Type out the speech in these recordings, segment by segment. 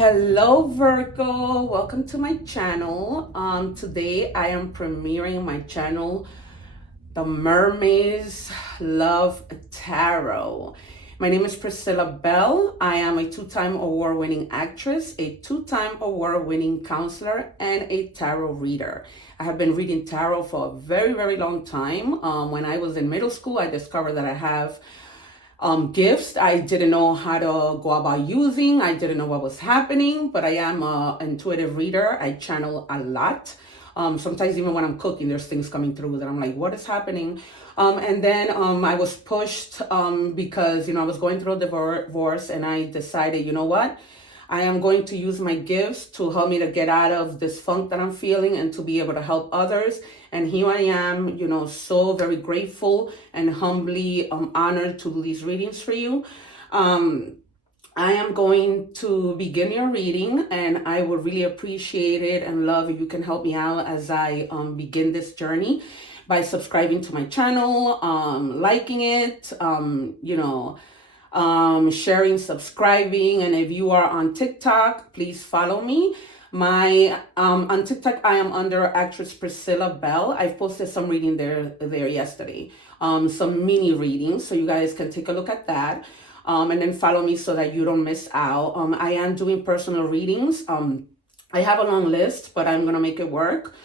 Hello Virgo, welcome to my channel. Today I am premiering my channel, The Mermaids Love Tarot. My name is Priscilla Bell. I am a two-time award-winning actress, a two-time award-winning counselor, and a tarot reader. I have been reading tarot for a very, very long time. When I was in middle school, I discovered that I have gifts I didn't know how to go about using. I didn't know what was happening, but I am an intuitive reader. I channel a lot. Sometimes even when I'm cooking, there's things coming through that I'm like, what is happening? And then I was pushed because, I was going through a divorce, and I decided, you know what? I am going to use my gifts to help me to get out of this funk that I'm feeling and to be able to help others. And here I am, so very grateful and humbly honored to do these readings for you. I am going to begin your reading, and I would really appreciate it and love if you can help me out as I begin this journey by subscribing to my channel, liking it, sharing, subscribing. And if you are on TikTok, please follow me. On TikTok, I am under actress Priscilla Bell. I've posted some reading there yesterday, some mini readings, so you guys can take a look at that. And then follow me so that you don't miss out. I am doing personal readings. I have a long list, but I'm gonna make it work.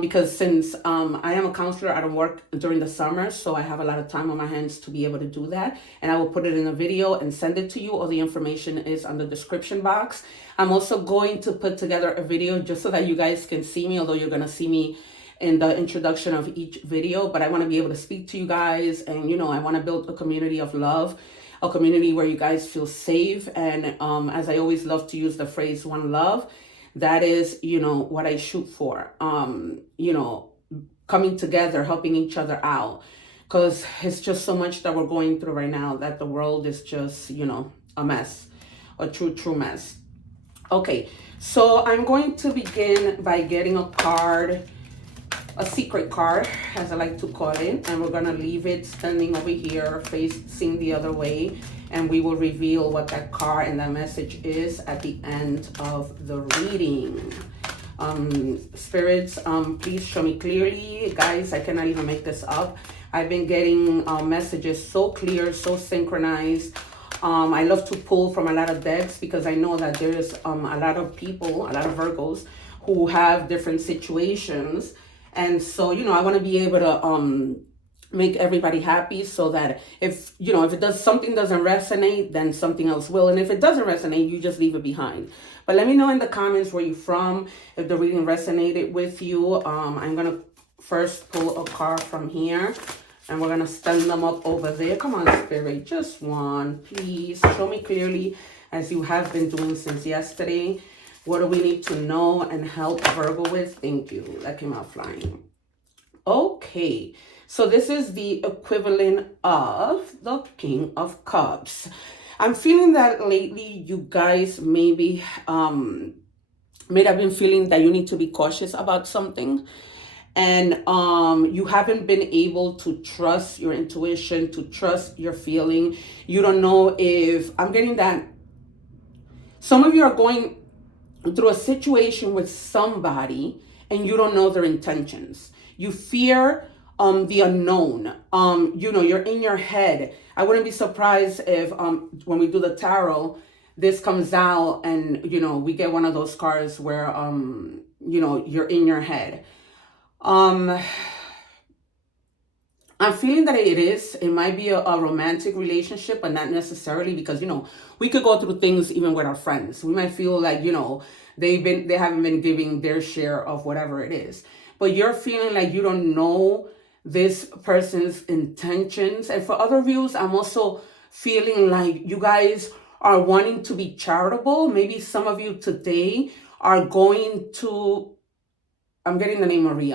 Because since I am a counselor, I don't work during the summer, so I have a lot of time on my hands to be able to do that. And I will put it in a video and send it to you. All the information is on the description box. I'm also going to put together a video just so that you guys can see me, although you're going to see me in the introduction of each video. But I want to be able to speak to you guys, and I want to build a community of love, a community where you guys feel safe. And as I always love to use the phrase one love, that is, what I shoot for. Coming together, helping each other out, because it's just so much that we're going through right now that the world is just, a mess, a true mess. Okay, so I'm going to begin by getting a card, a secret card, as I like to call it, and we're gonna leave it standing over here, facing the other way, and we will reveal what that card and that message is at the end of the reading. Spirits, please show me clearly. Guys, I cannot even make this up. I've been getting messages so clear, so synchronized. I love to pull from a lot of decks because I know that there's a lot of people, a lot of Virgos, who have different situations. And so, I want to be able to make everybody happy, so that if something doesn't resonate, then something else will. And if it doesn't resonate, you just leave it behind. But let me know in the comments where you're from, if the reading resonated with you. I'm going to first pull a card from here, and we're going to stand them up over there. Come on, Spirit, just one, please. Show me clearly, as you have been doing since yesterday. What do we need to know and help Virgo with? Thank you. That came out flying. Okay, so this is the equivalent of the King of Cups. I'm feeling that lately you guys maybe may have been feeling that you need to be cautious about something. And you haven't been able to trust your intuition, to trust your feeling. You don't know if, I'm getting that some of you are going through a situation with somebody and you don't know their intentions. You fear the unknown. You're in your head. I wouldn't be surprised if when we do the tarot, this comes out and we get one of those cards where you're in your head. I'm feeling that it might be a romantic relationship, but not necessarily, because, we could go through things even with our friends. We might feel like, they haven't been giving their share of whatever it is. But you're feeling like you don't know this person's intentions. And for other views, I'm also feeling like you guys are wanting to be charitable. Maybe some of you today are going to, I'm getting the name Marie.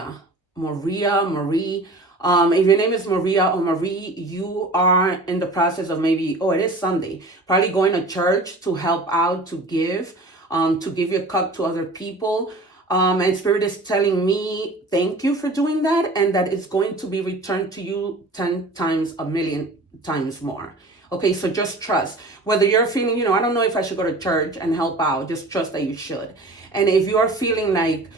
If your name is Maria or Marie, you are in the process of maybe, it is Sunday, probably going to church to help out, to give your cup to other people. And Spirit is telling me, thank you for doing that, and that it's going to be returned to you 10 times, a million times more. Okay, so just trust. Whether you're feeling, I don't know if I should go to church and help out, just trust that you should. And if you're feeling like,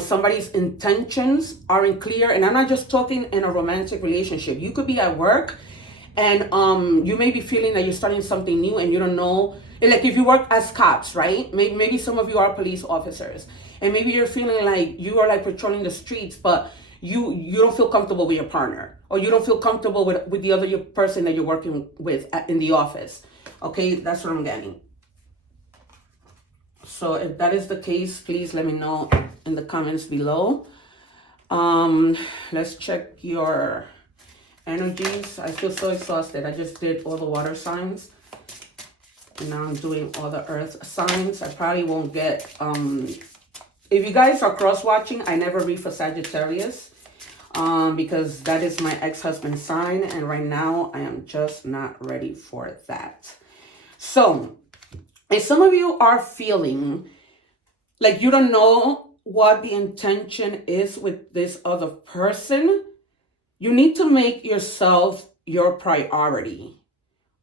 somebody's intentions aren't clear, and I'm not just talking in a romantic relationship. You could be at work and you may be feeling that you're starting something new and you don't know. Like if you work as cops, right? Maybe some of you are police officers, and maybe you're feeling like you are like patrolling the streets, but you don't feel comfortable with your partner, or you don't feel comfortable with the other person that you're working with in the office. Okay, that's what I'm getting. So if that is the case, please let me know in the comments below. Let's check your energies. I feel so exhausted. I just did all the water signs, and now I'm doing all the earth signs. I probably won't get if you guys are cross-watching, I never read for Sagittarius because that is my ex-husband's sign, and right now I am just not ready for that. So, if some of you are feeling like you don't know what the intention is with this other person, you need to make yourself your priority.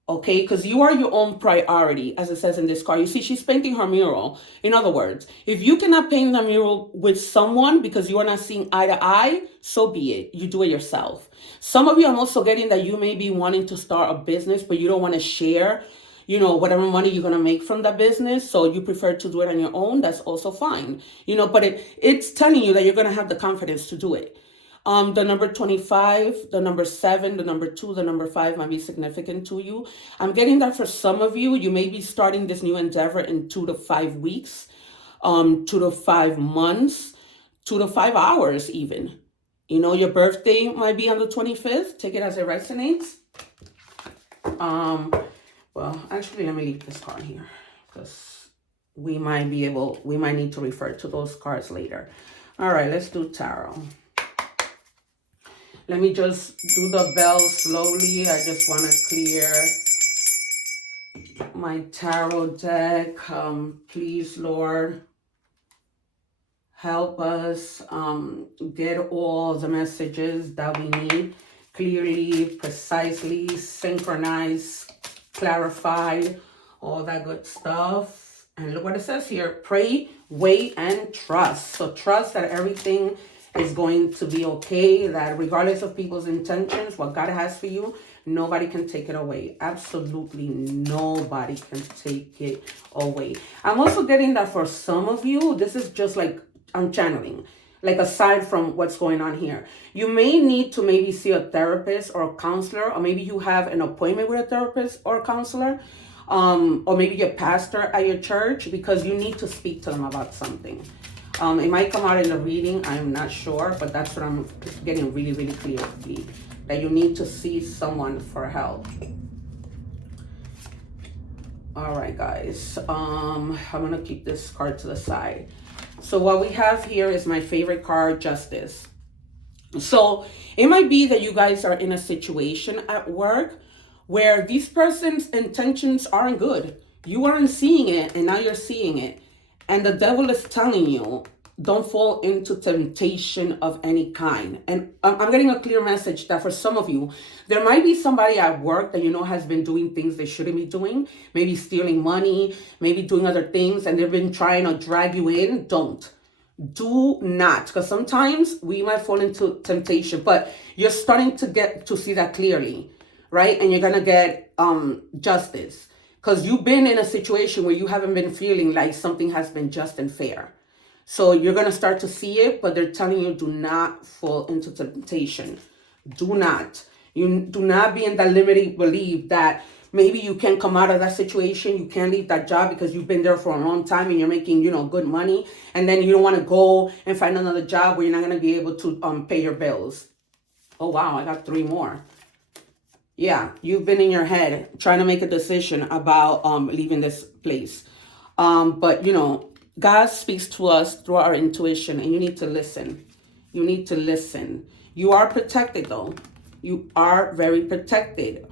Okay, because you are your own priority, as it says in this card. You see, she's painting her mural. In other words, if you cannot paint the mural with someone because you are not seeing eye to eye, so be it. You do it yourself. Some of you, I'm also getting that you may be wanting to start a business, but you don't want to share, whatever money you're going to make from that business. So you prefer to do it on your own. That's also fine. But it's telling you that you're going to have the confidence to do it. The number 25, the number 7, the number 2, the number 5 might be significant to you. I'm getting that for some of you, you may be starting this new endeavor in 2 to 5 weeks, 2 to 5 months, 2 to 5 hours even. Your birthday might be on the 25th. Take it as it resonates. Well, actually, let me leave this card here because we might need to refer to those cards later. All right, let's do tarot. Let me just do the bell slowly. I just want to clear my tarot deck. Please, Lord, help us get all the messages that we need clearly, precisely, synchronized, clarified, all that good stuff. And look what it says here. Pray, wait, and trust. So trust that everything is going to be okay, that regardless of people's intentions, what God has for you, nobody can take it away. Absolutely nobody can take it away. I'm also getting that for some of you, this is just like I'm channeling, like aside from what's going on here. You may need to maybe see a therapist or a counselor, or maybe you have an appointment with a therapist or a counselor, or maybe your pastor at your church, because you need to speak to them about something. It might come out in the reading, I'm not sure, but that's what I'm getting really, really clearly, that you need to see someone for help. All right, guys, I'm gonna keep this card to the side. So what we have here is my favorite card, Justice. So it might be that you guys are in a situation at work where this person's intentions aren't good. You aren't seeing it, and now you're seeing it. And the devil is telling you, don't fall into temptation of any kind. And I'm getting a clear message that for some of you, there might be somebody at work that has been doing things they shouldn't be doing, maybe stealing money, maybe doing other things, and they've been trying to drag you in. Do not, because sometimes we might fall into temptation, but you're starting to get to see that clearly, right? And you're going to get justice. Because you've been in a situation where you haven't been feeling like something has been just and fair. So you're going to start to see it, but they're telling you do not fall into temptation. Do not. You do not be in that limiting belief that maybe you can't come out of that situation. You can't leave that job because you've been there for a long time and you're making, good money. And then you don't want to go and find another job where you're not going to be able to pay your bills. Oh, wow. I got 3 more. Yeah, you've been in your head trying to make a decision about leaving this place. But, God speaks to us through our intuition, and you need to listen. You need to listen. You are protected, though. You are very protected.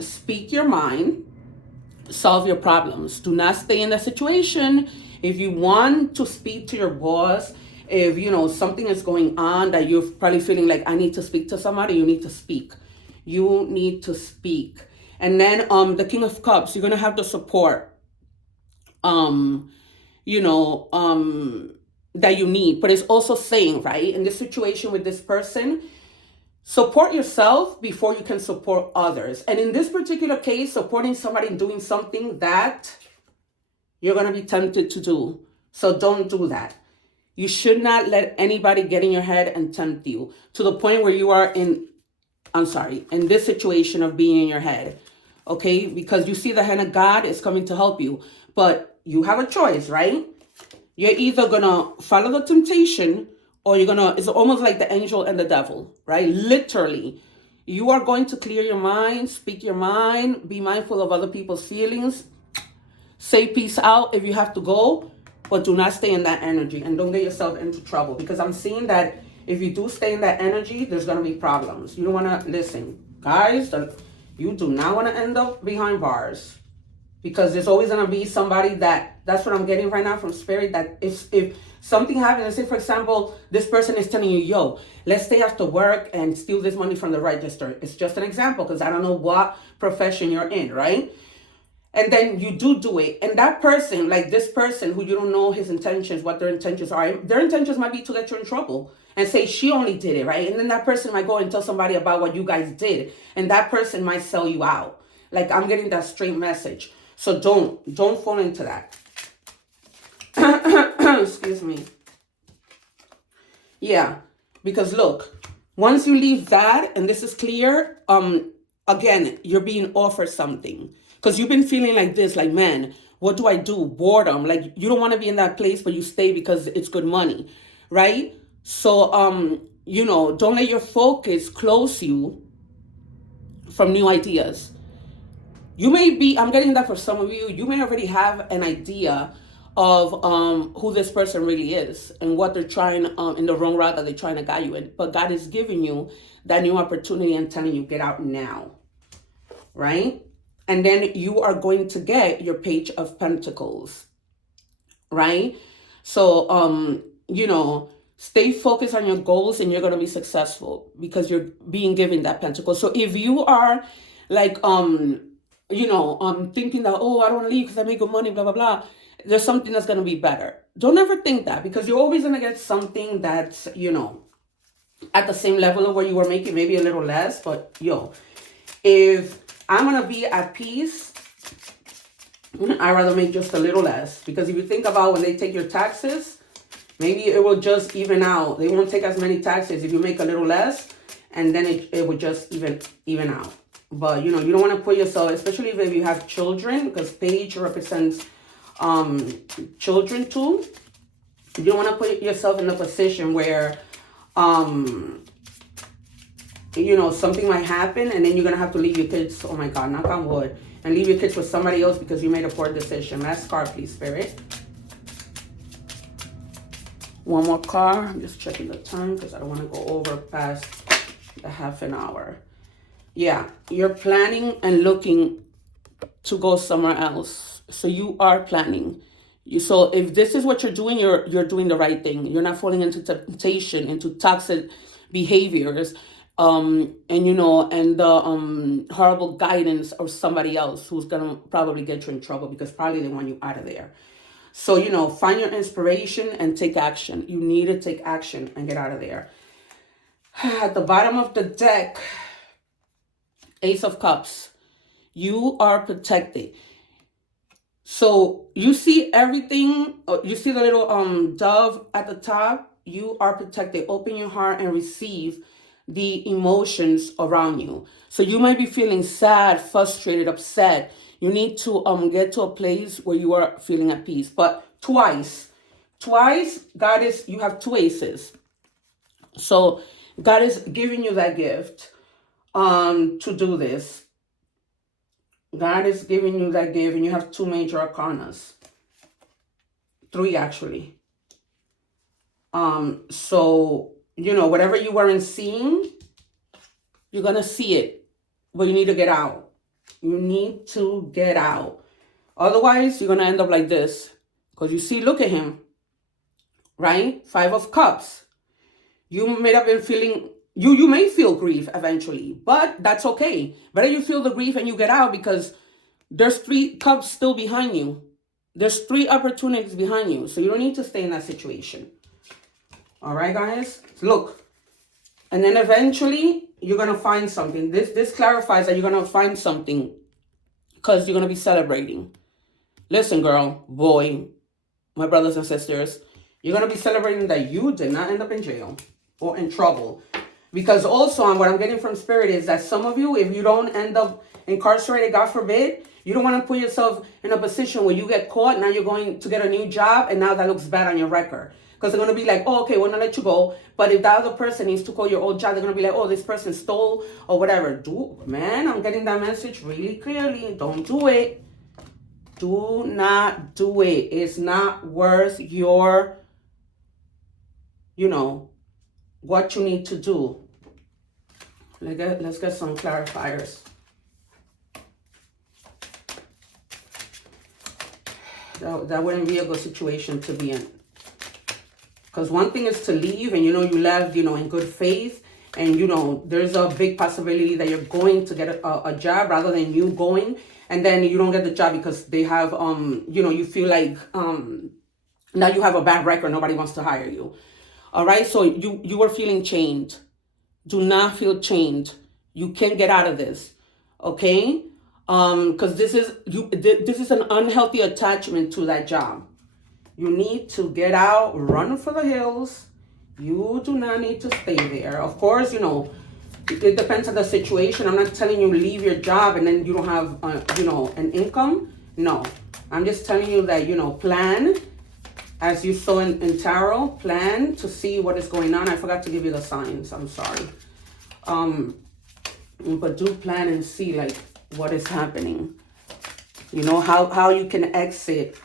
Speak your mind. Solve your problems. Do not stay in that situation. If you want to speak to your boss, if, something is going on that you're probably feeling like I need to speak to somebody, you need to speak. You need to speak. And then the King of Cups, you're going to have the support, you know, that you need. But it's also saying, right, in this situation with this person, support yourself before you can support others. And in this particular case, supporting somebody in doing something that you're going to be tempted to do. So don't do that. You should not let anybody get in your head and tempt you to the point where you are in this situation of being in your head. Okay? Because you see the hand of God is coming to help you. But you have a choice, right? You're either going to follow the temptation, or it's almost like the angel and the devil, right? Literally. You are going to clear your mind, speak your mind, be mindful of other people's feelings, say peace out if you have to go, but do not stay in that energy and don't get yourself into trouble. Because I'm seeing that if you do stay in that energy, there's going to be problems. You don't want to listen. Guys, you do not want to end up behind bars. Because there's always going to be somebody that's what I'm getting right now from Spirit, that if something happens, let's say, for example, this person is telling you, yo, let's stay after work and steal this money from the register. It's just an example because I don't know what profession you're in, right? And then you do it. And that person, like this person who you don't know his intentions, what their intentions are, their intentions might be to get you in trouble and say she only did it, right? And then that person might go and tell somebody about what you guys did. And that person might sell you out. Like, I'm getting that straight message. So don't fall into that. Excuse me. Yeah, because look, once you leave that, and this is clear, again, you're being offered something. Because you've been feeling like this, like, man, what do I do? Boredom. Like, you don't want to be in that place, but you stay because it's good money, right? So, you know, don't let your focus close you from new ideas. You may be, I'm getting that for some of you, you may already have an idea of who this person really is and what they're trying, in the wrong route that they're trying to guide you in. But God is giving you that new opportunity and telling you, get out now, right? And then you are going to get your Page of Pentacles, right? So, you know, stay focused on your goals and you're going to be successful because you're being given that pentacle. So if you are like, you know, thinking that, oh, I don't want to leave because I make good money, blah, blah, blah, there's something that's going to be better. Don't ever think that, because you're always going to get something that's, you know, at the same level of what you were making, maybe a little less. But yo, if I'm going to be at peace, I'd rather make just a little less. Because if you think about when they take your taxes, maybe it will just even out. They won't take as many taxes if you make a little less, and then it would just even out. But, you know, you don't want to put yourself, especially if you have children, because Page represents children too. You don't want to put yourself in a position where, you know, something might happen and then you're going to have to leave your kids, oh my God, knock on wood, and leave your kids with somebody else because you made a poor decision. Last card, please, Spirit. One more card. I'm just checking the time because I don't want to go over past the half an hour. Yeah, you're planning and looking to go somewhere else. So you are planning. So if this is what you're doing, you're doing the right thing. You're not falling into temptation, into toxic behaviors, and you know, and the horrible guidance of somebody else who's gonna probably get you in trouble because probably they want you out of there. So, you know, find your inspiration and take action. You need to take action and get out of there. At the bottom of the deck, Ace of Cups. You are protected. So you see everything. You see the little dove at the top. You are protected. Open your heart and receive the emotions around you. So you might be feeling sad, frustrated, upset. You need to get to a place where you are feeling at peace. But twice, God is, you have two aces. So God is giving you that gift to do this. God is giving you that gift, and you have two major arcanas. Three, actually. So, you know, whatever you weren't seeing, you're going to see it. But you need to get out. You need to get out. Otherwise, you're going to end up like this. Because you see, look at him. Right? 5 of Cups. You may have been feeling you may feel grief eventually, but that's okay. Better you feel the grief and you get out, because there's 3 cups still behind you. There's 3 opportunities behind you. So you don't need to stay in that situation. All right, guys? Look. And then eventually, you're going to find something. This clarifies that you're going to find something, because you're going to be celebrating. Listen, girl, boy, my brothers and sisters, you're going to be celebrating that you did not end up in jail or in trouble. Because also, what I'm getting from Spirit is that some of you, if you don't end up incarcerated, God forbid, you don't want to put yourself in a position where you get caught. Now you're going to get a new job, and now that looks bad on your record. Because they're going to be like, oh, okay, we're going to let you go. But if that other person needs to call your old job, they're going to be like, oh, this person stole or whatever. Man, I'm getting that message really clearly. Don't do it. Do not do it. It's not worth your, what you need to do. Let's get some clarifiers. That wouldn't be a good situation to be in. Because one thing is to leave, and you left, in good faith, and there's a big possibility that you're going to get a job rather than you going, and then you don't get the job because they have you feel like now you have a bad record, nobody wants to hire you. All right, so you were feeling chained. Do not feel chained. You can get out of this, okay? Because this is an unhealthy attachment to that job. You need to get out, run for the hills. You do not need to stay there. Of course, it depends on the situation. I'm not telling you leave your job and then you don't have, an income. No, I'm just telling you that, plan, as you saw in tarot, plan to see what is going on. I forgot to give you the signs. I'm sorry. But do plan and see, like, what is happening. How you can exit.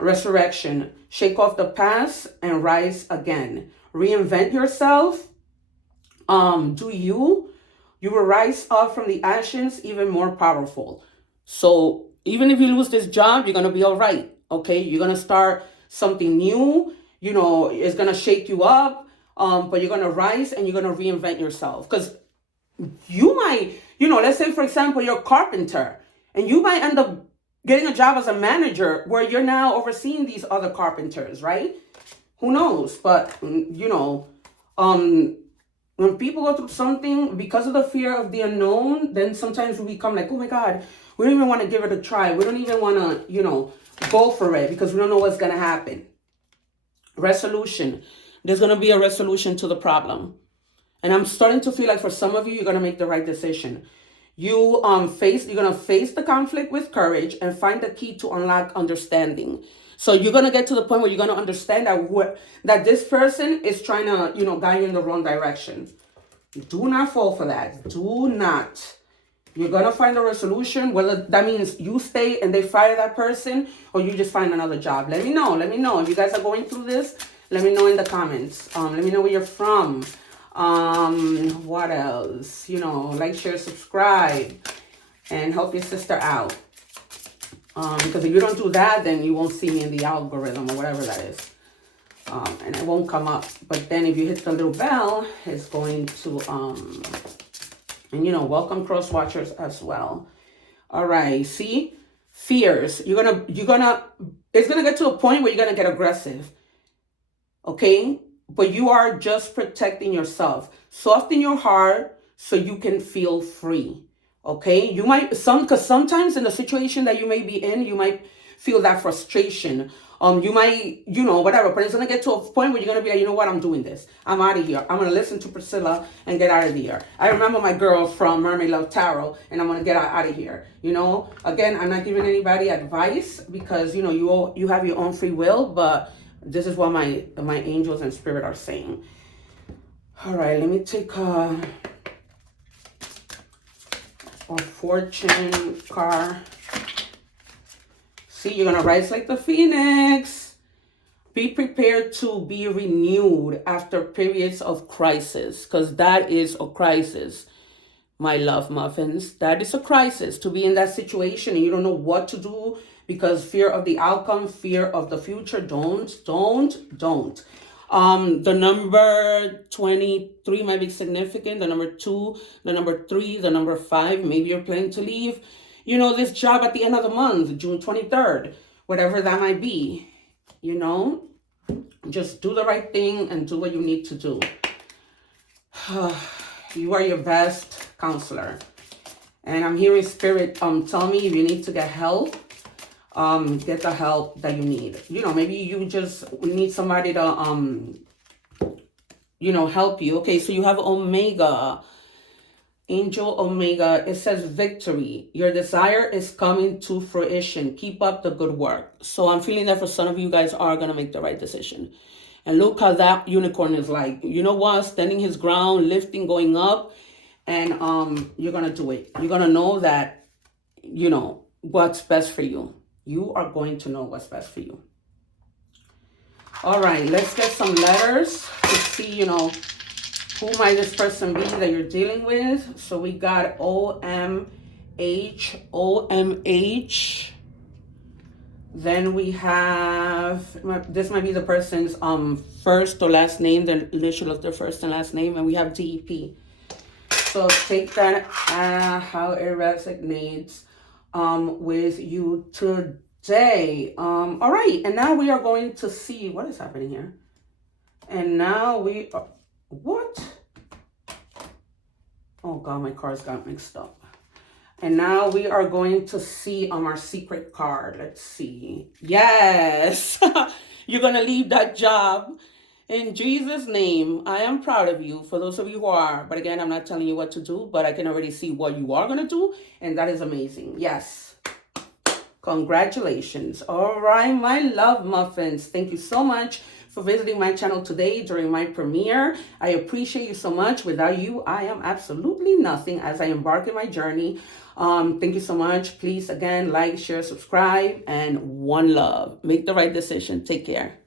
Resurrection. Shake off the past and rise again. Reinvent yourself. You will rise up from the ashes even more powerful. So even if you lose this job, you're going to be all right. Okay. You're going to start something new. It's going to shake you up. But you're going to rise and you're going to reinvent yourself. Because you might, let's say, for example, you're a carpenter, and you might end up getting a job as a manager where you're now overseeing these other carpenters, right? Who knows? But, when people go through something because of the fear of the unknown, then sometimes we become like, oh my God, we don't even want to give it a try. We don't even want to, go for it because we don't know what's going to happen. Resolution. There's going to be a resolution to the problem. And I'm starting to feel like for some of you, you're going to make the right decision. You're going to face the conflict with courage and find the key to unlock understanding. So you're going to get to the point where you're going to understand that this person is trying to, guide you in the wrong direction. Do not fall for that. Do not. You're going to find a resolution, whether that means you stay and they fire that person or you just find another job. Let me know. Let me know. If you guys are going through this, let me know in the comments. Let me know where you're from. What else? Like, share, subscribe, and help your sister out. Because if you don't do that, then you won't see me in the algorithm or whatever that is. And it won't come up. But then if you hit the little bell, it's going to, and welcome cross watchers as well. All right. See, fears. It's going to get to a point where you're going to get aggressive. Okay. But you are just protecting yourself. Soften your heart so you can feel free. Okay? Because sometimes in the situation that you may be in, you might feel that frustration. You might, whatever. But it's going to get to a point where you're going to be like, you know what? I'm doing this. I'm out of here. I'm going to listen to Priscilla and get out of here. I remember my girl from Mermaid Love Tarot, and I'm going to get out of here. Again, I'm not giving anybody advice because, you have your own free will, but this is what my angels and spirit are saying. All right, let me take a fortune card. See, you're going to rise like the phoenix. Be prepared to be renewed after periods of crisis, because that is a crisis, my love muffins. That is a crisis, to be in that situation and you don't know what to do because fear of the outcome, fear of the future. Don't. The number 23 might be significant. The number 2, the number 3, the number 5. Maybe you're planning to leave, you know, this job at the end of the month, June 23rd, whatever that might be, you know. Just do the right thing and do what you need to do. You are your best counselor. And I'm hearing Spirit tell me if you need to get help, get the help that you need. You know, maybe you just need somebody to, you know, help you. Okay, so you have Omega. Angel Omega. It says victory. Your desire is coming to fruition. Keep up the good work. So I'm feeling that for some of you guys are going to make the right decision. And look how that unicorn is like, you know what, standing his ground, lifting, going up. And you're going to do it. You're going to know that, you know, what's best for you. You are going to know what's best for you. All right, let's get some letters to see, you know, who might this person be that you're dealing with. So we got OMH, OMH. Then we have, this might be the person's first or last name, the initial of their first and last name, and we have DEP. So take that how it resonates with you today. All right, and now we are going to see what is happening here. And now we are, what? Oh God, my cards got mixed up. And now we are going to see our secret card. Let's see. Yes, you're going to leave that job. In Jesus' name, I am proud of you, for those of you who are. But again, I'm not telling you what to do, but I can already see what you are going to do. And that is amazing. Yes. Congratulations. All right, my love muffins. Thank you so much for visiting my channel today during my premiere. I appreciate you so much. Without you, I am absolutely nothing as I embark in my journey. Thank you so much. Please, again, like, share, subscribe, and one love. Make the right decision. Take care.